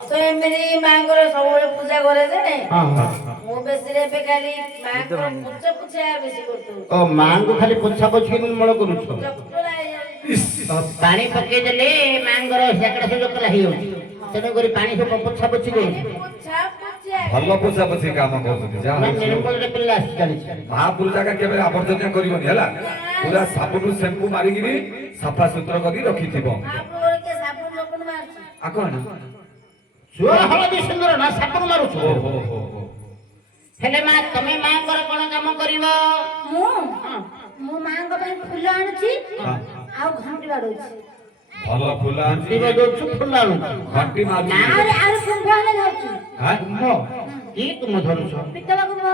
ତ ଏମିତି ମାଙ୍କର ସବୁବେଳେ ପୂଜା କରେ ଯେ ମୁଁ ବେଶୀ ଏବେ ଖାଲି ମାଙ୍କର ପୂଜା ପୂଜା ବେଶୀ କରୁଥିଲି। ଓ ମାଙ୍କୁ ଖାଲି ପୋଛା ପୋଛି ନିର୍ମଳ କରୁଛ। ପାଣି ପକେଇଦେଲେ ମାଙ୍କର ସେକଡା ସୁଯୋଗ ହେଇଯାଉଛି। ତେଣୁକରି ପାଣି ସବୁ ପୋଛା ପୋଛି କରୁଛି। ଭଲ ପୋଛା ପୋଛି କାମ କରୁଛନ୍ତି ଯାହା ନିର୍ମଳରେ ପିଲା ଆସି ଚାଲିଛି। ମହାପୁର ଜାଗା କେବେ ଆବର୍ଜନା କରିବନି ହେଲା। ପୁରା ସାବୁନ ସେମ୍ପୁ ମାରିକିରି ସଫା ସୁତୁରା କରି ରଖିଥିବ। ଆଉ କଣ ଛୁଆ ହଳଦୀ ସୁନ୍ଦର ନା ସାବୁନ ମାରୁଛୁ। ହେଲେ ମା ତମେ ମାଙ୍କର କଣ କାମ କରିବ? ମୁଁ ମାଙ୍କ ପାଇଁ ଫୁଲ ଆଣୁଛି ଆଉ ଘଣ୍ଟି ବାଡଉଛି। ଭଲ ଫୁଲ ଆଣିଛି ଦଉଛୁ ଫୁଲ ଆଣୁଛୁ ଘଣ୍ଟି ମାରୁଛି। ଆଉ କୁମ୍ଭ ହେଲେ ଯାଉଛି। କି ତୁମ ଧରୁଛ? ପିତ୍ତଳ କୁମ୍ଭ।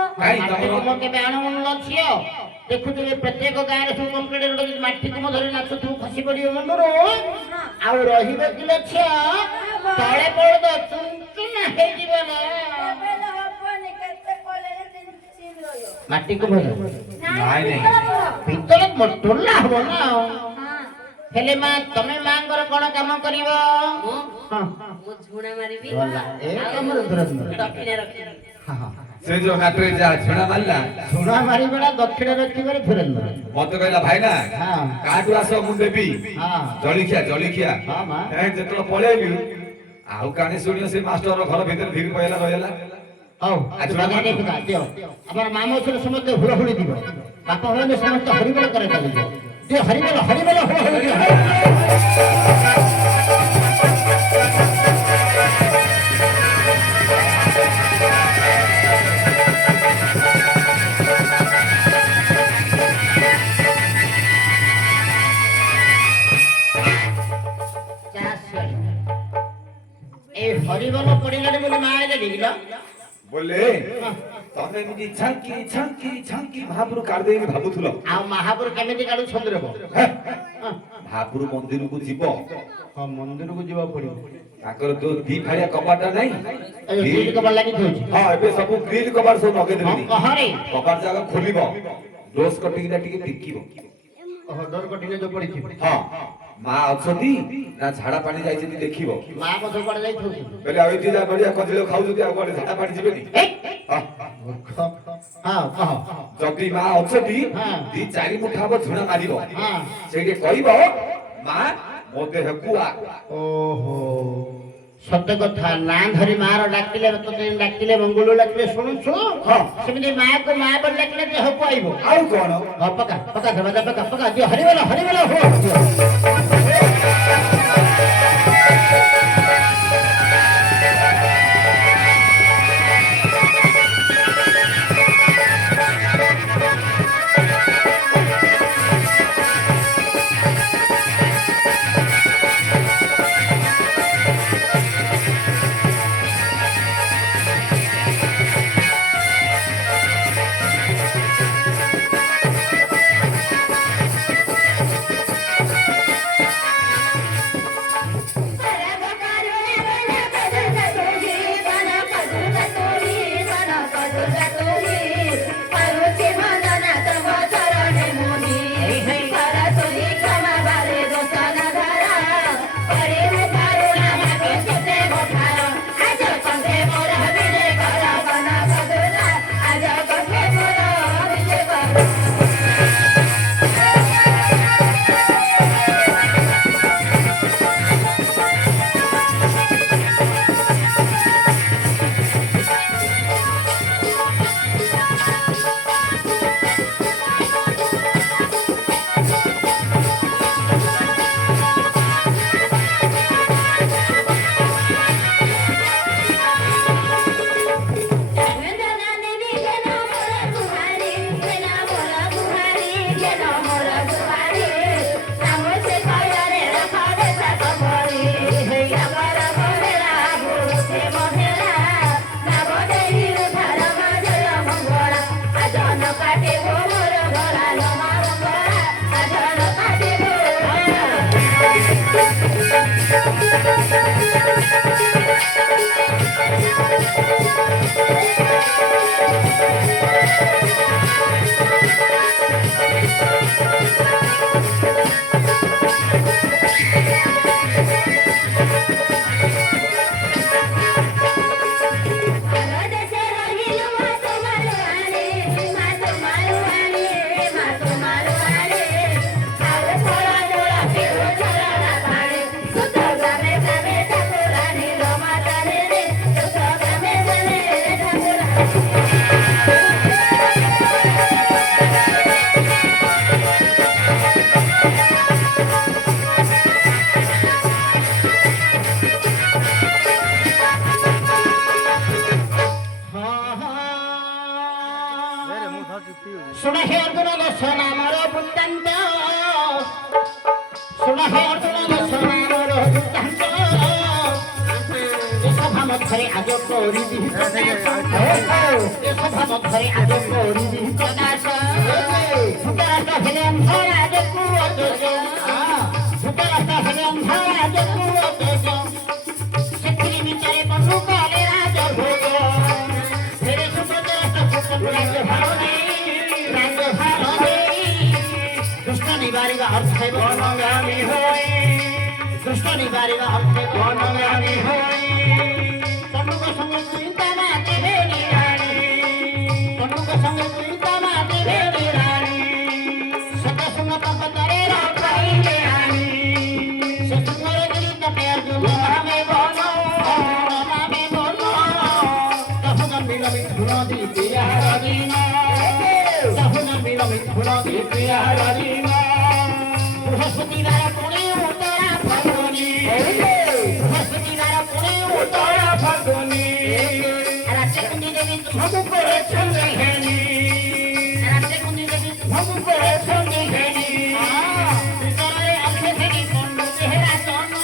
ତୁମ କେବେ ଆଣୁନ ଝିଅ? ଦେଖୁଥିବେ ପ୍ରତ୍ୟେକ ଗାଁରେ ସବୁ କମ୍ପ୍ଲିଟ ମାଟି ତୁମ ଧରି ନାଚୁଥିବୁ ଖସି ପଡିବ ମୁଣ୍ଡରୁ। ଆଉ ରହିବ କିଲୋ ଝିଅ ତଳେ ପଡଦ ଚୁନା ହେଇଯିବ ନା। ମାଟି କୁମ୍ଭ ପିତ୍ତଳ ଟୋଲା ହବ ନା। ହେଲେ ମା ତମେ ମାଙ୍କର କଣ କାମ କରିବ? ମୁଁ ଝୁଣା ମାରିବି ସେ ଯୋଉ ନାଟରେ ଯାହା ଝୁଣା ମାରିଲା ଝୁଣା ମାରିବେଳା ଦକ୍ଷିଣ ରଖିବାରେ ଧୀରେନ୍ଦ୍ର ମତେ କହିଲା ଭାଇନା କାଠୁ ଆସ ମୁଁ ଦେବି ଜଳିଖିଆ ଜଳିଖିଆ। ଯେତେବେଳେ ପଳେଇଲି ଆଉ କାଣି ଶୁଣିବ ସେ ମାଷ୍ଟର ଘର ଭିତରେ ଧୀରେ ପଳେଇଲା ରହିଲା। ହଉ ଆମର ମା ମଉସରେ ସମସ୍ତେ ହୁଳହୁଳି ଦିବ। ବାପ ହେଲେ ସମସ୍ତେ ହରିବଳ করে ଚାଲିବ। ହରିବଳ ହରିବଳ এই হরিবল পড়িলানি বলে মা আইলে দেখিল বলে ତମେ ଏମିତି ଝାଙ୍କି ଝାଙ୍କି ଝାଙ୍କି ମହାପୁର କାଢିଦେବି ଭାବୁଥିଲ। ଆଉ ମହାପୁର କେମିତି କାଢୁ ଛନ୍ଦିରବ? ମହାପୁର ମନ୍ଦିରକୁ ଯିବ। ହଁ ମନ୍ଦିରକୁ ଯିବାକୁ ପଡିବ। ତାଙ୍କର ଯୋଉ ଦି ଫାଳିଆ କବାଟଟା ନାହିଁ ଗ୍ରିଲ କବାଟ ଲାଗିଥାଉଛି। ହଁ ଏବେ ସବୁ ଗ୍ରିଲ କବାଟ ସବୁ ଲଗେଇଦେବେ। କବାଟ ଜାଗା ଖୋଲିବ ଡୋଜ କଟିକିନା ଟିକେ ଟିକିବ। ଡୋର କଟିଲେ ଯୋଉ ପଡିଥିବ। ହଁ ମା ଅଛନ୍ତି ନା ଝାଡା ପାଣି ଯାଇଛନ୍ତି ଦେଖିବ। ମା ମଧ୍ୟ କୁଆଡେ ଯାଇଥାଉଛି? କହିଲେ ଆଉ ଏଠି ଯା ନଡିଆ କଦିଳ ଖାଉଛନ୍ତି ଆଉ କୁଆଡେ ଝାଡା ପାଣି ଯିବେନି। ଯଦି ମା ଅଛନ୍ତି ଦି ଚାରି ମୁଠା ହବ ଝୁଣା ମାରିବ। ସେଇଠି କହିବ ମା ମୋ ଦେହକୁ ଆ। ଓହୋ ସତ୍ୟ କଥା ନା ଧରି ମାର ଡାକିଲେ ଡାକିଲେ ମଙ୍ଗୁଳ ଡାକିଲେ ଶୁଣୁଛୁ। ସେମିତି ମାକୁ ମା ବୋଲି ଡାକିଲେ ଦେହକୁ ଆଇବ। ଆଉ କଣ ପକା ପକା ଦେବା ପକା ପକା ଦିଅ ହରିବଲ ହରିବଲ ହୋ। ଶୁଣ ହେ ଅର୍ଜୁନ ଦଶ ନାମର ବୃତ୍ତାନ୍ତ ଶୁଣ ହେ ଅର୍ଜୁନ ଦଶ ନାମର ବୃତ୍ତାନ୍ତ ଏ ସଭା ମଧ୍ୟରେ ଆଗ କରିବି ଏ ସଭା ମଧ୍ୟରେ ଆଗ କରିବି ପ୍ରକାଶ ଧୃତରାଷ୍ଟ୍ର ହେଲେ ଅନ୍ଧ ରାଜକୁ ଅଯୋଗ୍ୟ ଧୃତରାଷ୍ଟ୍ର ହେଲେ ଅନ୍ଧ ରାଜକୁ ଅଯୋଗ୍ୟ ସେଥିରେ ବିଚାରେ ବନ୍ଧୁ କଲେ ରାଜଭୋଗ ଫେରେ ସୁଭଦ୍ରାଷ୍ଟ୍ର ରାଜ୍ୟଭାର दुष्ट निवारिका अर्थ वनगामी होई दुष्ट निवारिका अर्थ वनगामी होई तन्नुक संग चिंता माते बेनी रानी तन्नुक संग चिंता माते बेनी रानी सत संग पंपतरे रखाइले रानी ससुर गिरी तपे अर्जुन नामे बोलो कहन मिलमि धुना दी पिया राजीना बृहस्पतिवार पुणे उतरा फागुनी बृहस्पतिवार पुणे उतरा फागुनी रात्रे कुंदी देवी तुमको करे छंदी हेनी रात्रे कुंदी देवी तुमको करे छंदी हेनी उतरे अक्षे हेनी पंडु देहरा सोनो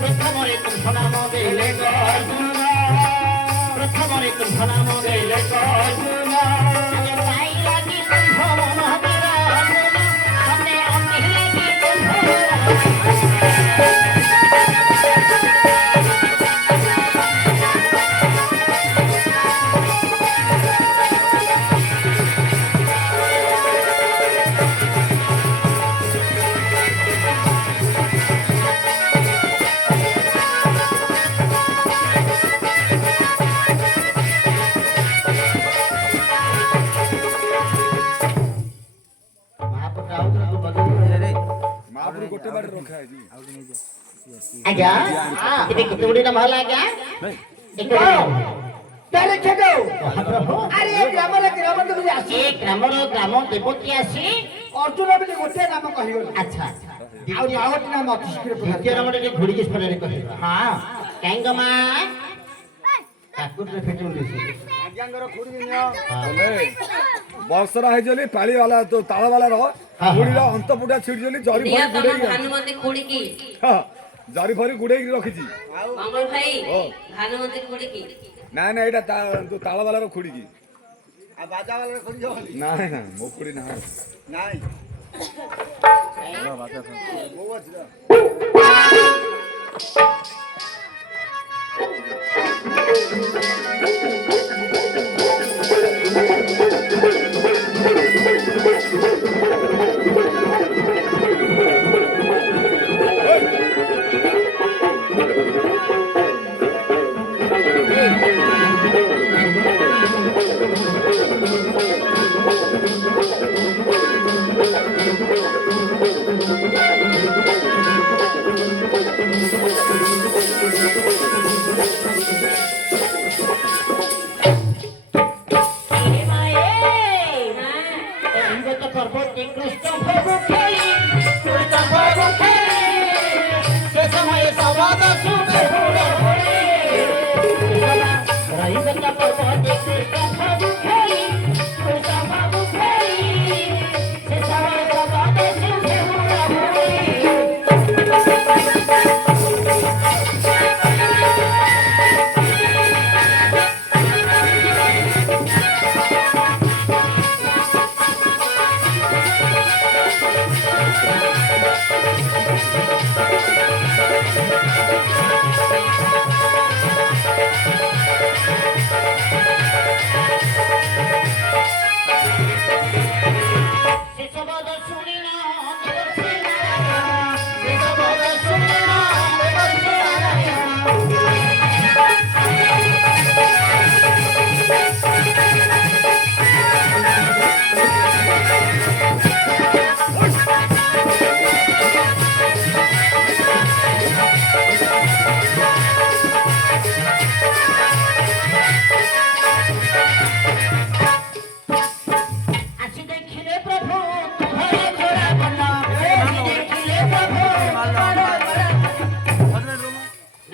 प्रथमरे तुम नाम देले अर्जुना प्रथमरे तुम नाम देले अर्जुना आज्ञा तेरे कितने नाम हला आज्ञा एक तारे खेदो अरे ग्राम देवती आसी ग्राम देवती आसी अर्जुन बोली गोटे नाम कहियो अच्छा आ यावटी नाम अतिशीघ्र द्वितीय नाम टे घोड़ी के स्मरण कहियो हां कांग मा ठाकुर रे फेटुन दिसी आज्ञांगर घोड़ी नियो बसरा है जली पाली वाला तो ताला वाला रहो घोड़ी रा अंत पुडा छिड़ जली जरी भरी गुडे भानुमती खोड़ी की हां जरी भरी गुडे की रखी छी मंगल भाई भानुमती खोड़ी की ना ना एटा तो ताला वाला रो खोड़ी की आ बाजा वाला रो खोड़ी होली ना ना मो खोड़ी ना नाही बाजा वो अछि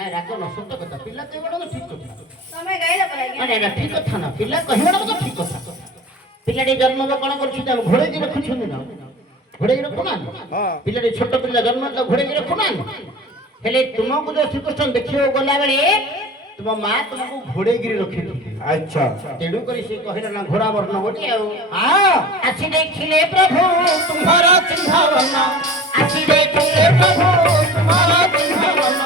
ନା ରାଗ ନ ସତ କଥା ପିଲା କହିବାଟା ତ ଠିକ କଥା ତମେ ଗାଇଲ ପରା ଆଜ୍ଞା। ନା ଠିକ କଥା ନା ପିଲା କହିବାଟା ତ ଠିକ କଥା ପିଲାଟି ଜନ୍ମ କଣ କରୁଛି ତାକୁ ଘୋଡ଼େଇକି ରଖୁଛନ୍ତି ନା ଘୋଡ଼େଇକି ରଖୁନାହାନ୍ତି ପିଲାଟି ଛୋଟ ପିଲା ଜନ୍ମ ତାକୁ ଘୋଡ଼େଇକି ରଖୁନାହାନ୍ତି ହେଲେ ତୁମକୁ ଯୋଉ ଶ୍ରୀକୃଷ୍ଣ ଦେଖିବାକୁ ଗଲାବେଳେ ତୁମ ମା ତୁମକୁ ଘୋଡ଼େଇକିରି ରଖିଥିଲେ ଆଚ୍ଛା ତେଣୁ କରି ସେ କହିଲେ ନା ଘୋଡ଼ା ବର୍ଣ୍ଣ ବୋଲି ଆଉ ଆସି ଦେଖିଲେ ପ୍ରଭୁ ତୁମର ଚିହ୍ନବର୍ଣ୍ଣ ଆସି ଦେଖିଲେ ପ୍ରଭୁ ତୁମର ଚିହ୍ନବର୍ଣ୍ଣ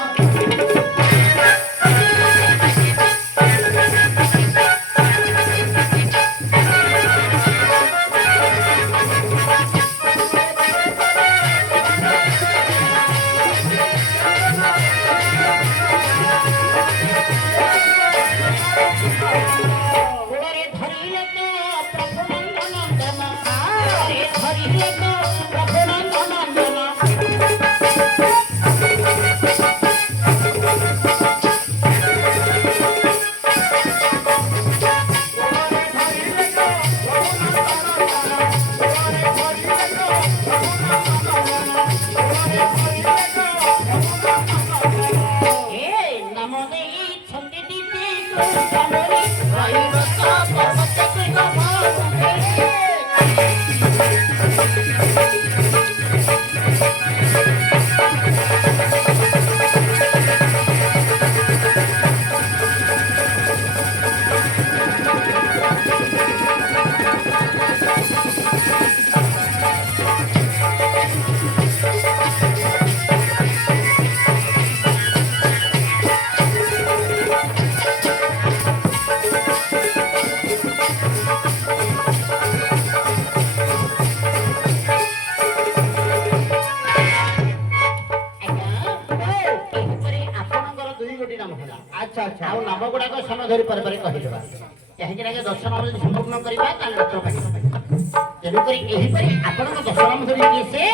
ଆଉ ନାମ ଗୁଡାକ ସମୟ ଧରି ପରେ ପରେ କହିଦେବା କାହିଁକି ନା ଦର୍ଶନ ଯଦି ସମ୍ପୂର୍ଣ୍ଣ କରିବା ତାହେଲେ ତେଣୁକରି ଏହିପରି ଆପଣଙ୍କ ଦର୍ଶନ ଧରି ସେ